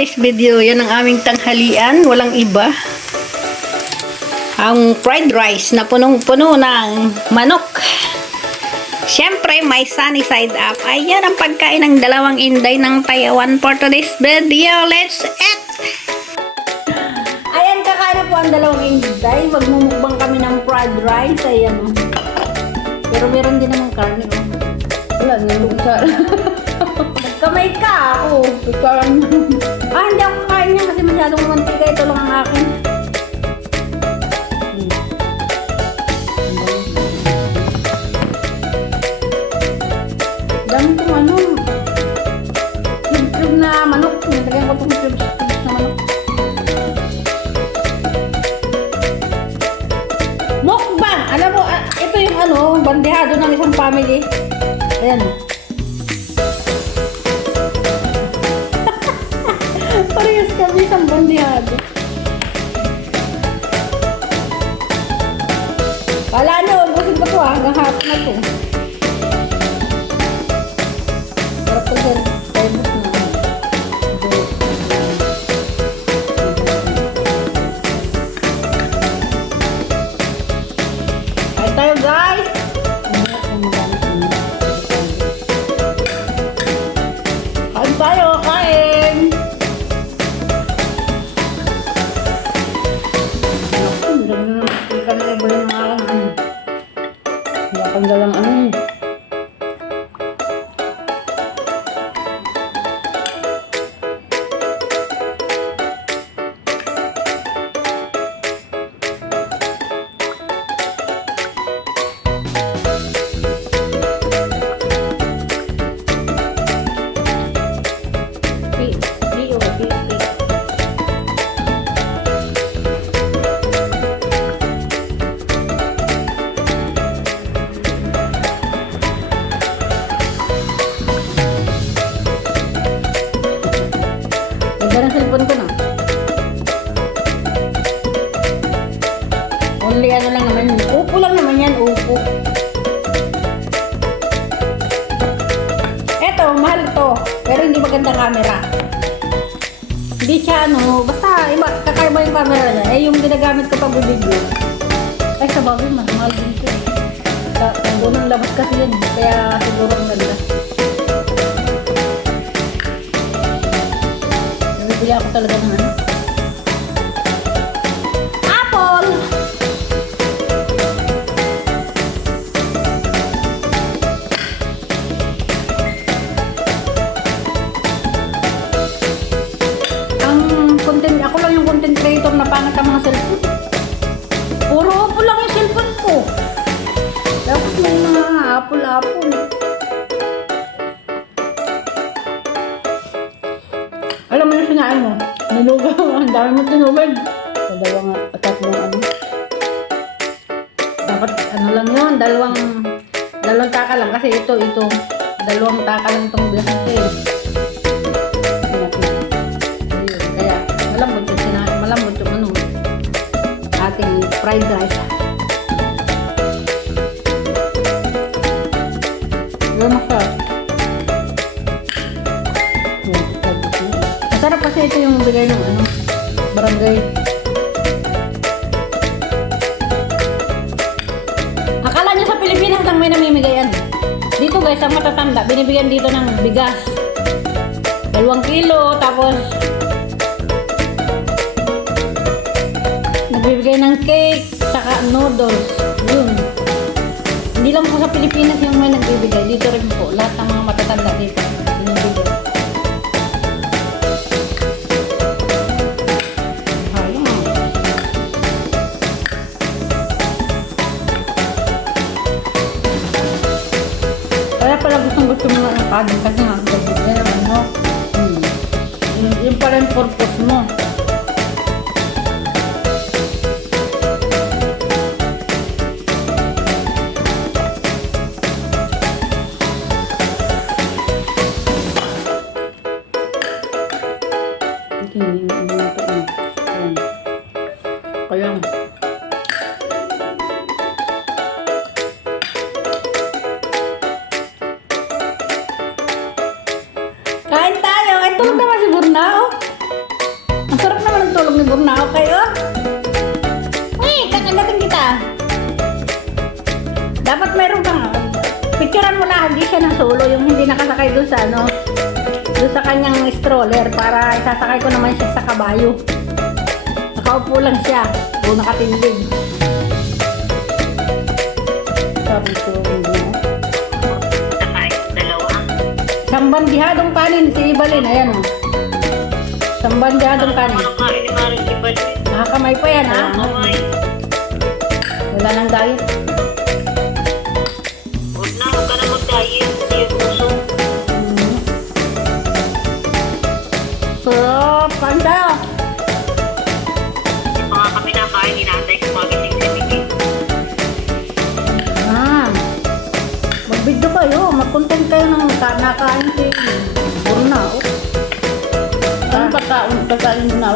today's video, yan ang aming tanghalian, walang iba. Ang fried rice na punong-puno ng manok. Siyempre, may sunny side up. Ayan ang pagkain ng dalawang inday ng Taiwan for today's video. Let's eat! Ayan, kakain na po ang dalawang inday. Magmumukbang kami ng fried rice. Ayan. Pero meron din namang karne. Wala, niluksa. Kamay ka ako. Hindi ako kain niya kasi masyadong mantika. Ito lang ang akin. Dami kong ano. Cube na manok. Nilagyan ko itong cubes na manok. Mukbang! Alam mo, ito yung ano, bandehado ng isang family. Ayan. Parehas kami isang bandehado. Wala nyo, ubusin ko ito hanggang hapon na ito. Sarap ko dyan. Taibos na. Kain tayo guys! Kain tayo! Kain! Tanggalang ano eh. Ganda ng cellphone ko na. Only ano lang naman yun. Upo lang naman yan. Upo. Eto, mahal to. Pero hindi maganda camera. Hindi siya ano. Basta iba, kakaiba yung camera niya. Eh yung ginagamit ko pag video. Ay sa bagay, mahal din siya. Sa unang labas kasi yun. Kaya siguro ang ganda. Bili ako talaga ng ano. Apple! Ako lang yung content creator na pangat ang mga cellphone. Puro apple lang yung cellphone ko. Dapat may mga apple. Alam mo yung sinain mo? Nilugaw. Ang dami mo tinubig. Dalawang tatlong ano. Dapat ano lang yun. Dalawang taka lang. Kasi ito. Dalawang taka lang itong bigas nito eh. Kaya malambot yung ano. Ating fried rice. Alam mo siya. Masarap kasi ito yung bigay ng ano, barangay. Akala nyo sa Pilipinas lang may namimigayan. Dito guys, ang matatanda, binibigyan dito ng bigas. 2 kilo, tapos nagbibigay ng cake, saka noodles. Yun. Hindi lang po sa Pilipinas yung may nagbibigay. Dito rin po, lahat ng mga matatanda dito binibigay. Kaya pala gusto mo nga ng kanin kasi nga gagawin na ano. Yung pala yung purpose mo. Kaya kain tayo. Ay, tulog naman si Burna, oh. ni Burnao kayo. Uy, kakagating kita. Dapat meron kang, picturean mo na, hindi siya ng solo, yung hindi nakasakay doon sa ano, doon sa kanyang stroller para isasakay ko naman siya sa kabayo. Nakaupo lang siya, doon nakatindig. Sabi ko, isang bandihadong kanin si Ibalin, ayan o. Isang bandihadong kanin. Nakakamay pa yan ha. Wala nang diet. Huwag ka na mag-diet. Hindi yung puso. Sarap, panda. Hindi pa nga kami nakain. Inatay ko magising si Miki. Mag-video kayo. Mag-content kayo ng nakain si Burnao. Anong pagkain mo na?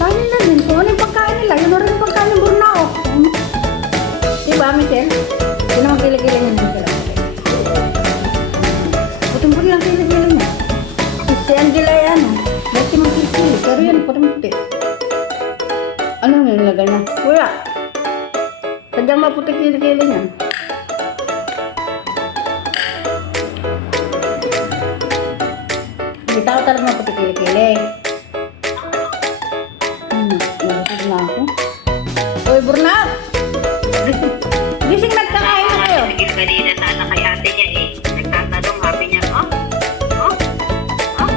Kanin na din. Kung ano yung pagkain nila, yun na rin yung pagkain ng Burnao. Diba, Michelle? Hindi naman kilig-kilig yun, Michelle. Puting-puti lang kilig-kilig niya. Si Angela yan. Dati mong kilig-kilig. Pero yan, puting-puti. Ano yung nilagay na? Kuya, sadyang maputi kilig-kilig yan. Hindi tao talaga maputi kilig-kilig. Nabusog na ako. Uy, Burnao! Gising nagkakain na kayo. Sige, kanina sana kay ate niya eh. Nagtatanong, sabi niya, oh? Oh? Oh?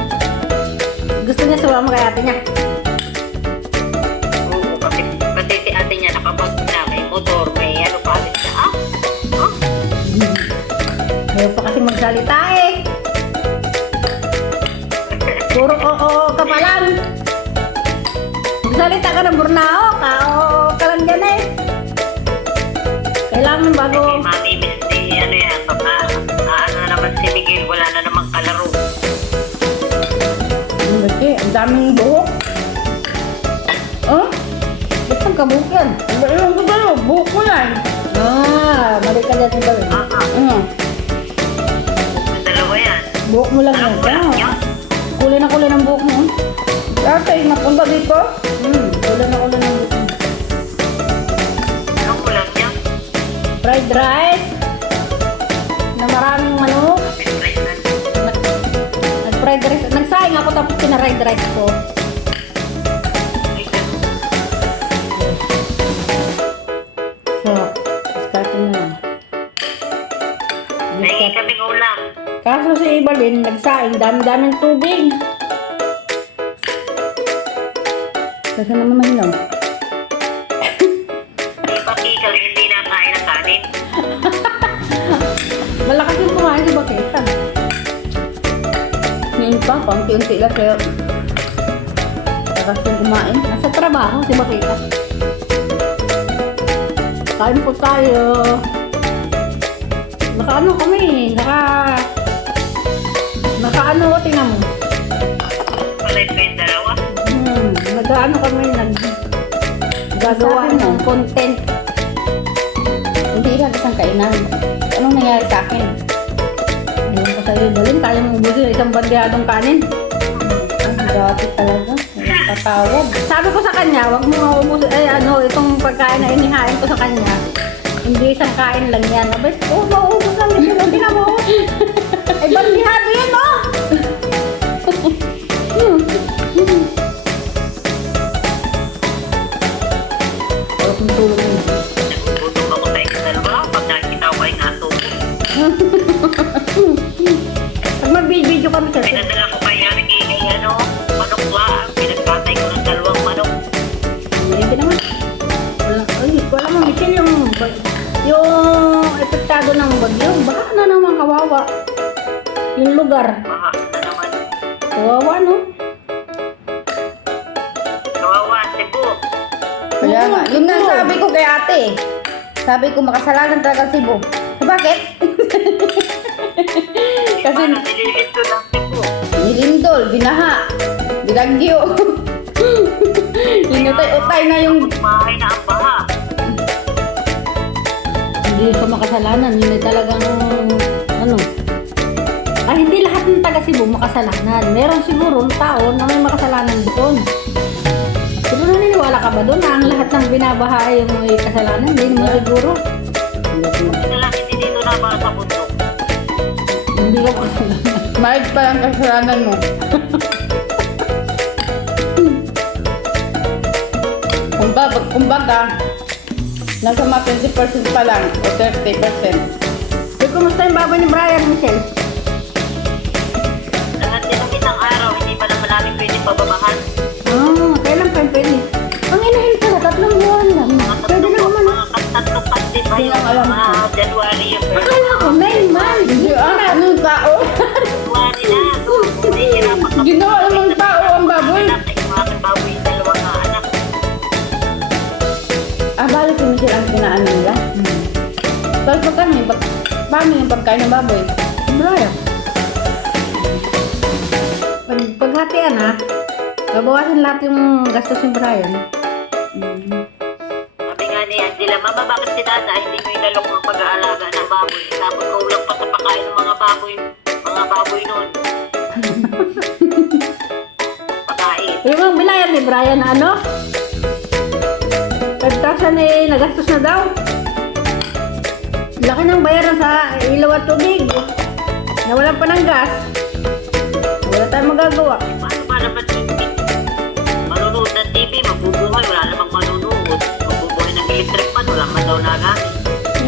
Gusto niya sumama kay ate niya. Oo, kasi si ate niya nakapag na may motor, may ano pa rin siya, ah? Oh? Ayaw pa kasi magsalita eh. Puro oo ka pa lang. Magsalita ka ng Burnao, oo ka lang dyan eh. Kailangan bago... Kasi mami, miss ni ano yan, baka ano na naman si Miguel, wala na namang kalaro. Hindi, ang daming buhok. Oh? Ba't ang kabuk yan? Ang gagano, buhok mo yan. Mali ka dyan ba? Ano? Yung dalawa yan. Buhok mo lang yan. Anong kulang niya? Kulay na kulay ng buhok mo. Dati, napunta dito. Kulay na kulay ng buhok mo. Anong kulang niya? Fried rice na maraming manok. Nag-fried rice. Nagsaing ako tapos kina-fried rice ko. So, start na lang. Nahingi kaming ulam. Kaso si Ibalin, nagsaing, dami-daming tubig. Kasi naman mahilaw. Di ba kikal hindi nakain ng kanin? Malakas yung kumain si Bakita. Ngayon pa, paunti-unti lang kaya takas yung kumain. Nasa trabaho si Bakita. Kain po tayo. Naka-ano kami, naka-ano, tingnan mo. Wala yung dalawa. Nag-ano kami, nag-gagawa ng content. Hindi lang isang kainan. Anong nangyari sa akin? Ewan ko sa'yo, Balin, kaya mong ubusin isang bandihadong kanin. Ang dati talaga. Walang patawag. Sabi ko sa kanya, wag mo maubusin, itong pagkain na inihain ko sa kanya. Hindi isang kain lang yan. Abay, maubos lang ito. Tingnan mo. Ay, bandihado yan, oh! Wala kong tulog yun. Nagugutom ako sa dalawa pag nakikita ko ay natulog. Pag mag-video kami sa Pinadala ko kay Miki ano, manok ba? Pinagkatay ko ng dalawang manok. hindi naman. Wala mo, Michelle, yung epektado ng bagyo, baka na naman kawawa. Yung lugar, Baka na naman. kawawa, no? Kawawa, Cebu. Kaya nga, yun nga sabi ko kay ate. Sabi ko, makasalanan talaga si Bo. Bakit? Kasi Parang nililito lang Cebu. nilindol, binaha, binagyo. Inutay-utay na yung... Bahay na ang baha. Hindi ka makasalanan, yun ay talagang, hindi lahat ng taga Cebu makasalanan. Meron siguro tao na may makasalanan doon. ka ba doon? Ang lahat ng binabaha ay yung may kasalanan. Hindi naman siguro. Kasi lang hindi dito na ba sa bundok. Hindi ka kasalanan. Mahit pa lang kasalanan mo. Kumbaga, nasa mga 20% pa lang o 30%. So, kumusta yung baboy ni Brian, Michelle? Lahat din ng isang araw, hindi pa naman namin pwede pababahan. Kailan pa pwede? Ang inahin pala, 3 buwan lang. Pwede na naman. Mga tatlong kantin ba Hindi yung lang alam ko. January yung first. Akala ko, 9 months. Hindi anong tao? January na. Hindi hirapan ka. Ginawa namang tao ang baboy. Anak, yung aking baboy, 2 na anak. Balik si Michelle ang kinaan nila. Tapos magkano yung paano yung pagkain ng baboy? Brian. Paghatian ha, babawasan lahat yung gastos ni Brian. Sabi nga ni Angela, Mama, bakit si Dada hindi mo inalok ang pag-aalaga ng baboy? Tapos kulang pa sa pagkain ng mga baboy noon. Pagkain. Yung mga binayan ni Brian na ano? 5,000 eh, nagastos na daw. Laki ng bayaran sa ilaw at tubig. Nawalan pa ng gas. Wala tayong magagawa. Paano ba naman manunood ng TV, magbubuhay, wala namang manunood. Magbubuhay ng electric pan, wala man daw nagamit.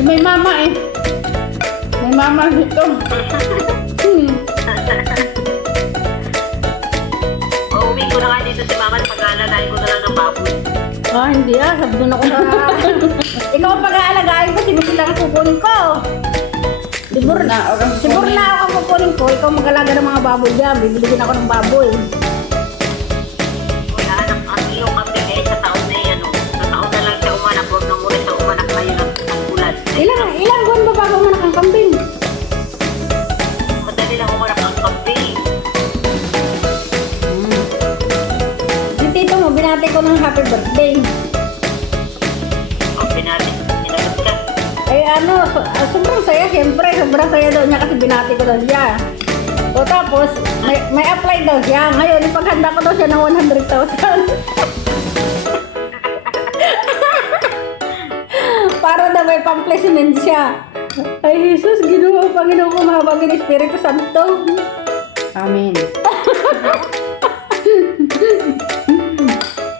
May mama eh. May mama dito. Uuwi ko na nga dito si Mama at pag-aalalain ko na lang ng baboy. Hindi sabi doon ako sa... Ikaw ang pag-aalagain ko, si Michelle lang ang kukunin ko. Siguro na ako ang kukunin ko, ikaw mag-alaga ng mga baboy dyan. Bibili din ako ng baboy. Wala anak, ang iyong kambing eh, sa taon na yan. Sa taon na lang siya umanak, huwag na muna siya umanak ngayon ang ulan. Ilang buwan ba bago manak ang kambing? Madali lang umanak ang kambing. Si tito mo, binati ko ng happy birthday. O, pinalit, pinalit ka. Ay sobrang saya, siyempre. Sobrang saya daw niya kasi binati ko daw siya. O tapos, may apply daw siya. Ngayon, ipaghanda ko daw siya ng 100,000. Para daw may pang-placement siya. Ay, Jesus, Panginoon ko, mahabagin Espiritu Santo. Amen.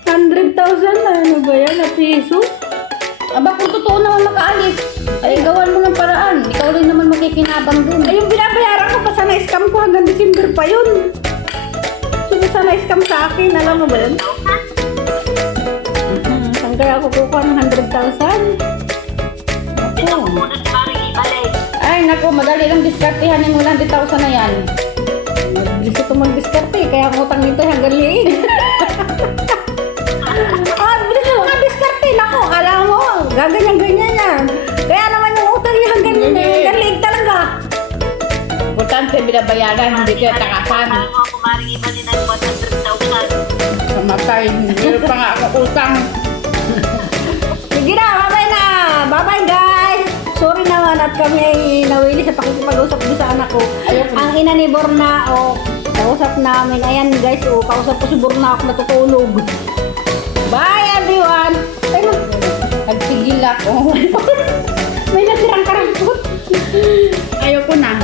100,000 na, ano ba yan, na piso? Aba, kung totoo naman makaalis, ay gawan mo ng paraan. Ikaw rin naman makikinabang dun. Ay, yung binabayaran ko pa sana scam ko hanggang December pa yun. Sige, sana scam sa akin, alam mo ba yun? Saan kaya ako kukuha ng 100,000? Dito ko muna si Maring ibalik. Ay, naku, madali lang diskartehan yung 100,000 na yan. Mabilis ito mag-diskarte, kaya ang utang nito hanggang liig. Bilis na mag-diskarte. Naku, kala mo, gaganyan-ganyan yan. Kaya naman yung utang niya hanggang liig talaga. Importante binabayaran, hindi kaya takasan. Mahal mo ako Maring ibalik ng 100,000. Kamatay, hindi pa nga ako utang. Sige na, bye-bye na. Bye-bye guys. Sorry naman at kami ay nawili sa pakikipag-usap doon sa anak ko. Ayoko. Ang ina ni Borna, kausap namin. Ayan guys, kausap ko si Borna ako natutulog. Bye everyone. Ay, Nagsigil ako. may nasirang karangkot. Ayoko na.